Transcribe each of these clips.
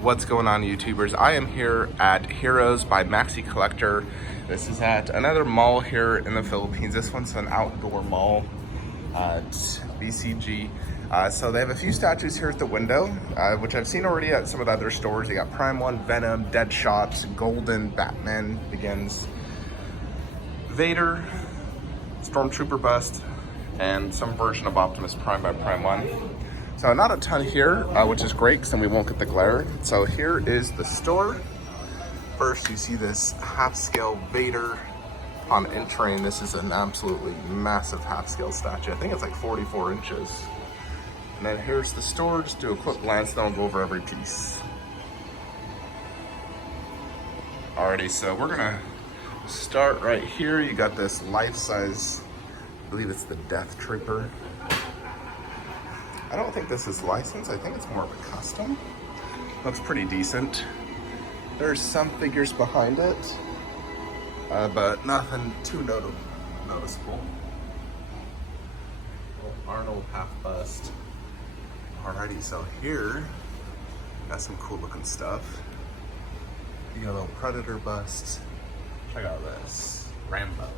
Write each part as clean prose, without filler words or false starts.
What's going on, YouTubers? I am here at Heroes by Maxi Collector. This is at another mall here in the Philippines. This one's an outdoor mall at BCG. So they have a few statues here at the window, which I've seen already at some of the other stores. They got Prime 1, Venom, Deadshot, Golden, Batman Begins, Vader, Stormtrooper bust, and some version of Optimus Prime by Prime 1. So not a ton here, which is great because then we won't get the glare. So here is the store. First, you see this half-scale Vader. On entering, this is an absolutely massive half-scale statue. I think it's like 44 inches. And then here's the store. Just do a quick glance, then I'll go over every piece. Alrighty, so we're gonna start right here. You got this life-size, I believe it's the Death Trooper. I don't think this is licensed. I think it's more of a custom. Looks pretty decent. There's some figures behind it, but nothing too noticeable. Arnold half bust. Alrighty, so here, got some cool looking stuff. You got a little Predator bust. Check out this, Rambo.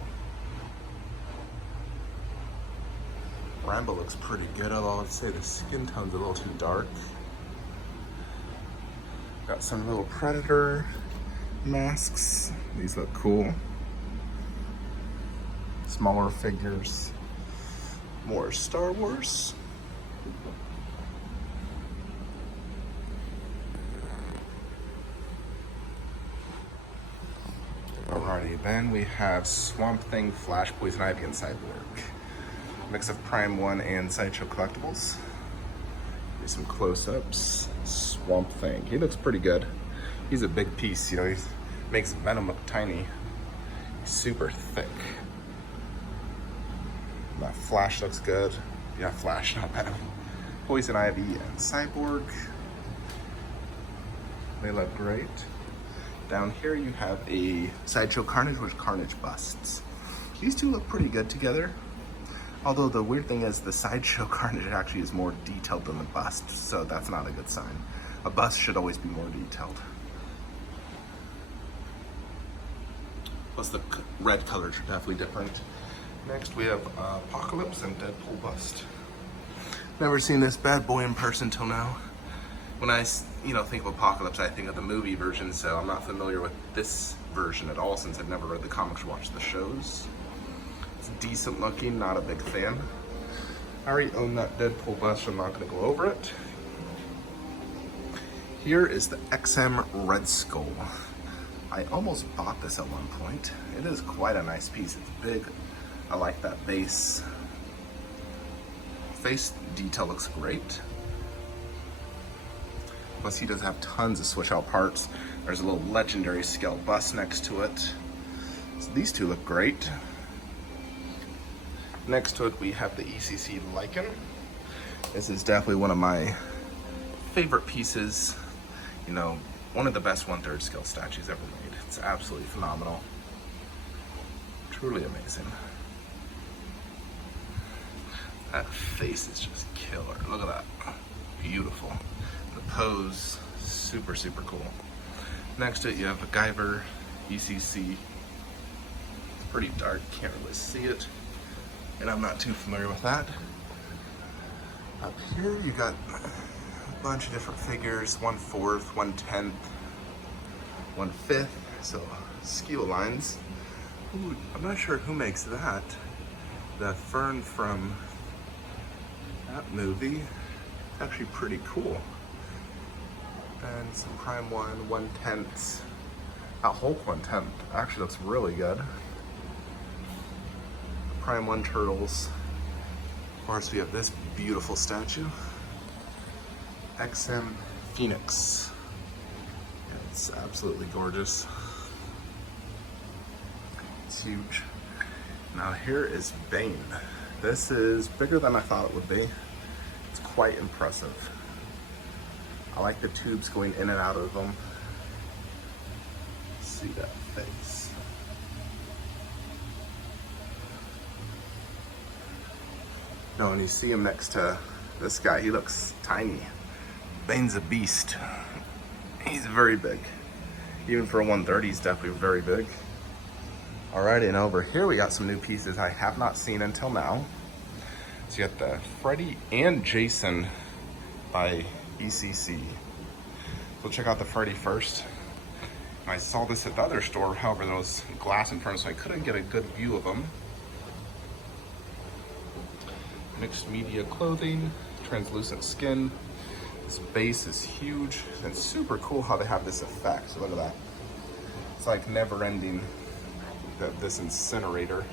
Rambo looks pretty good, although I'd say the skin tone's a little too dark. Got some little Predator masks. These look cool. Smaller figures. More Star Wars. Alrighty, then we have Swamp Thing, Flash, Poison Ivy, and Cyborg. Mix of Prime 1 and Sideshow Collectibles. Here's some close-ups. Swamp Thing. He looks pretty good. He's a big piece, you know, he makes Venom look tiny. He's super thick. That Flash looks good. Yeah, Flash, not Venom. Poison Ivy and Cyborg. They look great. Down here you have a Sideshow Carnage with Carnage busts. These two look pretty good together. Although the weird thing is the Sideshow Carnage actually is more detailed than the bust, so that's not a good sign. A bust should always be more detailed. Plus the red colors are definitely different. Next we have Apocalypse and Deadpool bust. Never seen this bad boy in person till now. When I think of Apocalypse, I think of the movie version, so I'm not familiar with this version at all since I've never read the comics or watched the shows. It's decent looking, not a big fan. I already own that Deadpool bust, so I'm not gonna go over it. Here is the XM Red Skull. I almost bought this at one point. It is quite a nice piece. It's big. I like that base. Face detail looks great. Plus he does have tons of switch out parts. There's a little legendary scale bust next to it. So these two look great. Next to it, we have the ECC Lycan. This is definitely one of my favorite pieces. You know, one of the best 1/3 scale statues ever made. It's absolutely phenomenal. Truly amazing. That face is just killer. Look at that. Beautiful. The pose, super, super cool. Next to it, you have a Guyver ECC. It's pretty dark, can't really see it. And I'm not too familiar with that. Up here you got a bunch of different figures, 1/4, 1/10, 1/5, so skew lines. Ooh, I'm not sure who makes that. The Fern from that movie, actually pretty cool. And some Prime 1, 1/10. That Hulk 1/10 actually looks really good. Prime 1 Turtles. Of course, we have this beautiful statue, XM Phoenix. It's absolutely gorgeous. It's huge. Now here is Bane. This is bigger than I thought it would be. It's quite impressive. I like the tubes going in and out of them. See that face. No, and you see him next to this guy. He looks tiny. Bane's a beast. He's very big. Even for a 130, he's definitely very big. Alrighty, and over here we got some new pieces I have not seen until now. So you got the Freddy and Jason by ECC. So check out the Freddy first. I saw this at the other store, however there was glass in front, so I couldn't get a good view of them. Mixed media clothing, translucent skin. This base is huge, and it's super cool how they have this effect. So look at that. It's like never ending, this incinerator.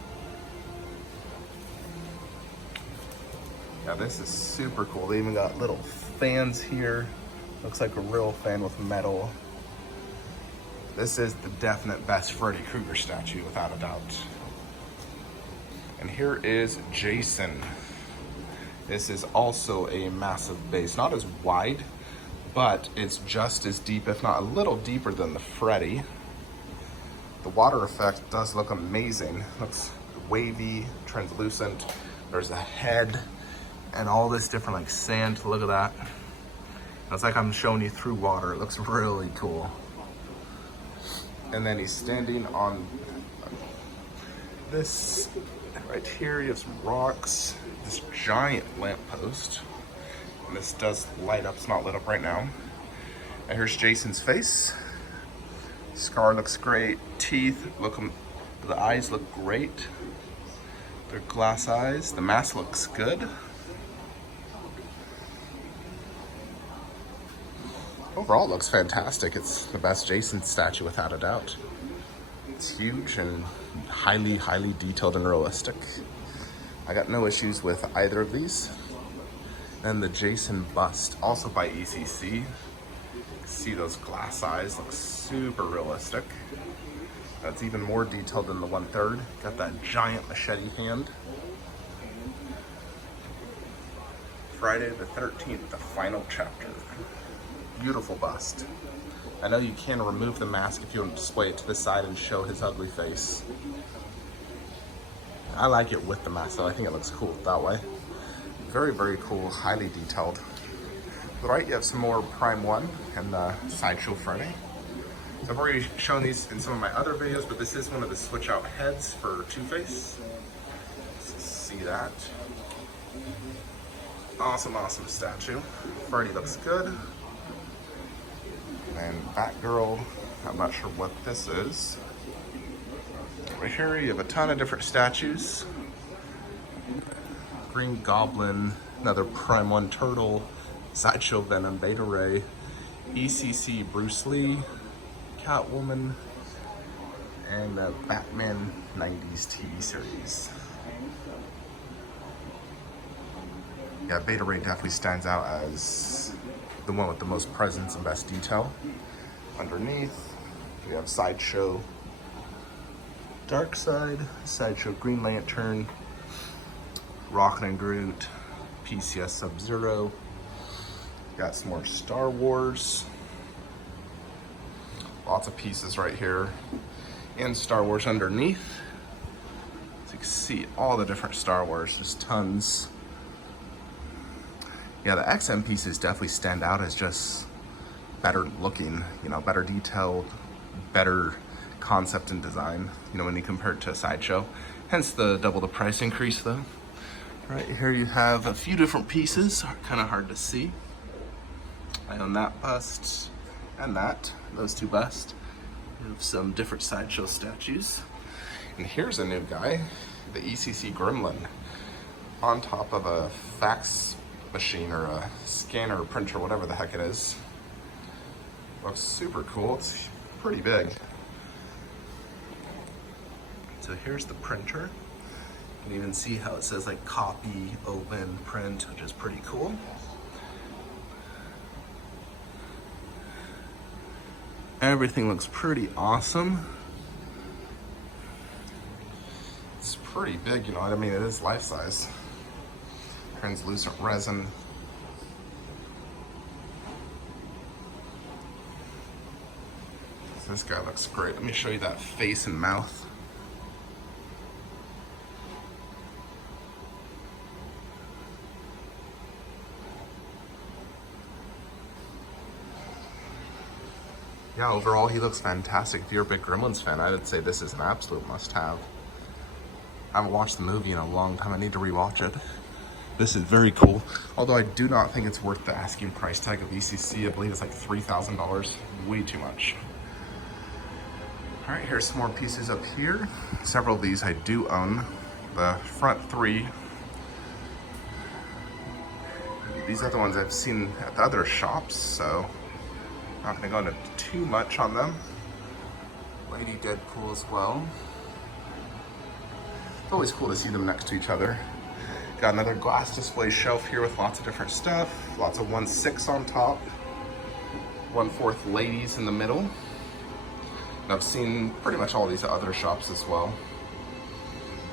Yeah, this is super cool. They even got little fans here. Looks like a real fan with metal. This is the definite best Freddy Krueger statue, without a doubt. And here is Jason. This is also a massive base, not as wide, but it's just as deep, if not a little deeper than the Freddy. The water effect does look amazing. Looks wavy, translucent. There's a head and all this different like sand. Look at that. It's like I'm showing you through water. It looks really cool. And then he's standing on this right here. You have some rocks, this giant lamppost. And this does light up. It's not lit up right now. And here's Jason's face. Scar looks great. Teeth look, the eyes look great. They're glass eyes. The mask looks good. Overall, it looks fantastic. It's the best Jason statue, without a doubt. It's huge and highly, highly detailed and realistic. I got no issues with either of these. Then the Jason bust, also by ECC. See those glass eyes, look super realistic. That's even more detailed than the 1/3. Got that giant machete hand. Friday the 13th, the final chapter. Beautiful bust. I know you can remove the mask if you want to display it to the side and show his ugly face. I like it with the mask though. I think it looks cool that way. Very, very cool, highly detailed. To the right, you have some more Prime 1 and the Sideshow Freddy. So I've already shown these in some of my other videos, but this is one of the switch out heads for Two-Face. See that? Awesome, awesome statue. Freddy looks good. And Batgirl, I'm not sure what this is. Right here you have a ton of different statues. Green Goblin, another Prime 1 Turtle, Sideshow Venom, Beta Ray, ECC Bruce Lee, Catwoman, and the Batman 90s TV series. Yeah, Beta Ray definitely stands out as the one with the most presence and best detail. Underneath, we have Sideshow Darkseid, Sideshow Green Lantern, Rocket and Groot, PCS Sub-Zero. Got some more Star Wars. Lots of pieces right here. And Star Wars underneath. So you can see all the different Star Wars, there's tons. Yeah, the XM pieces definitely stand out as just better looking, you know, better detailed, better concept and design, you know, when you compare it to a Sideshow. Hence the double the price increase though. Right here you have a few different pieces, kind of hard to see. I own that bust and that, those two busts. We have some different Sideshow statues. And here's a new guy, the ECC Gremlin, on top of a fax machine or a scanner or printer, whatever the heck it is. Looks super cool, it's pretty big. So here's the printer. You can even see how it says like copy, open, print, which is pretty cool. Everything looks pretty awesome. It's pretty big, you know what I mean? It is life size. Translucent resin. So this guy looks great. Let me show you that face and mouth. Yeah, overall he looks fantastic. If you're a big Gremlins fan, I would say this is an absolute must-have. I haven't watched the movie in a long time. I need to rewatch it. This is very cool. Although I do not think it's worth the asking price tag of ECC. I believe it's like $3,000. Way too much. All right, here's some more pieces up here. Several of these I do own. The front three. These are the ones I've seen at the other shops, so I'm not gonna go into too much on them. Lady Deadpool as well. It's always cool to see them next to each other. Got another glass display shelf here with lots of different stuff. Lots of 1/6 on top. 1/4 ladies in the middle. And I've seen pretty much all these other shops as well.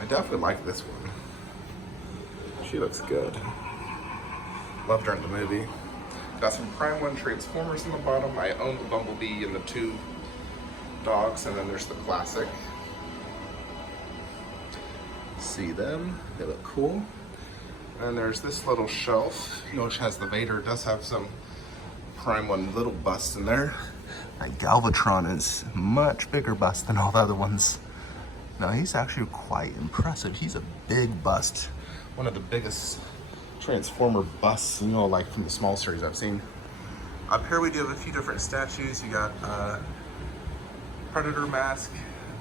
I definitely like this one. She looks good. Loved her in the movie. Got some Prime 1 Transformers in the bottom. I own the Bumblebee and the 2 dogs, and then there's the classic. See them, they look cool. And there's this little shelf, which has the Vader. It does have some Prime 1 little busts in there. My Galvatron is much bigger bust than all the other ones. Now he's actually quite impressive. He's a big bust. One of the biggest Transformer busts, like from the small series I've seen. Up here we do have a few different statues. You got Predator mask,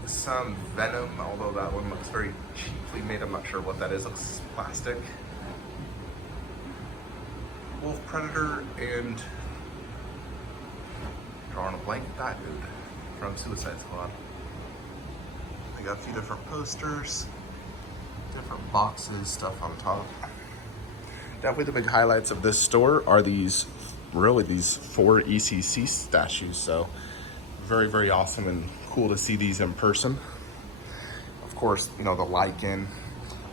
some Venom, although that one looks very cheaply made. I'm not sure what that is. Looks plastic. Wolf Predator, and drawing a blank at that dude from Suicide Squad. I got a few different posters, different boxes, stuff on top. Definitely the big highlights of this store are these 4 ECC statues. So very, very awesome and cool to see these in person. Of course, the Lycan.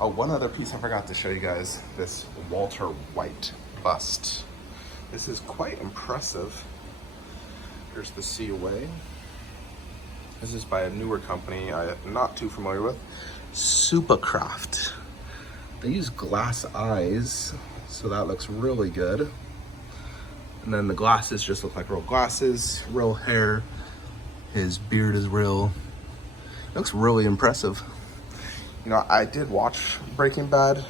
Oh, one other piece I forgot to show you guys, this Walter White bust. This is quite impressive. Here's the COA. This is by a newer company I'm not too familiar with, Supercraft. They use glass eyes, so that looks really good. And then the glasses just look like real glasses, real hair. His beard is real. It looks really impressive. I did watch Breaking Bad,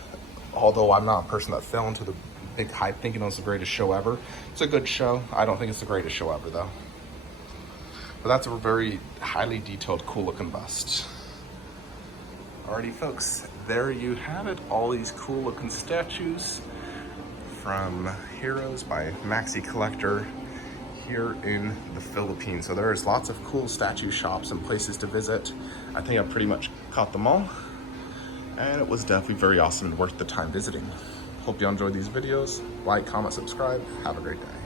although I'm not a person that fell into the big hype thinking it was the greatest show ever. It's a good show. I don't think it's the greatest show ever, though. But that's a very highly detailed, cool looking bust. Alrighty folks, there you have it. All these cool looking statues from Heroes by Maxi Collector here in the Philippines. So there's lots of cool statue shops and places to visit. I think I pretty much caught them all. And it was definitely very awesome and worth the time visiting. Hope you enjoyed these videos. Like, comment, subscribe. Have a great day.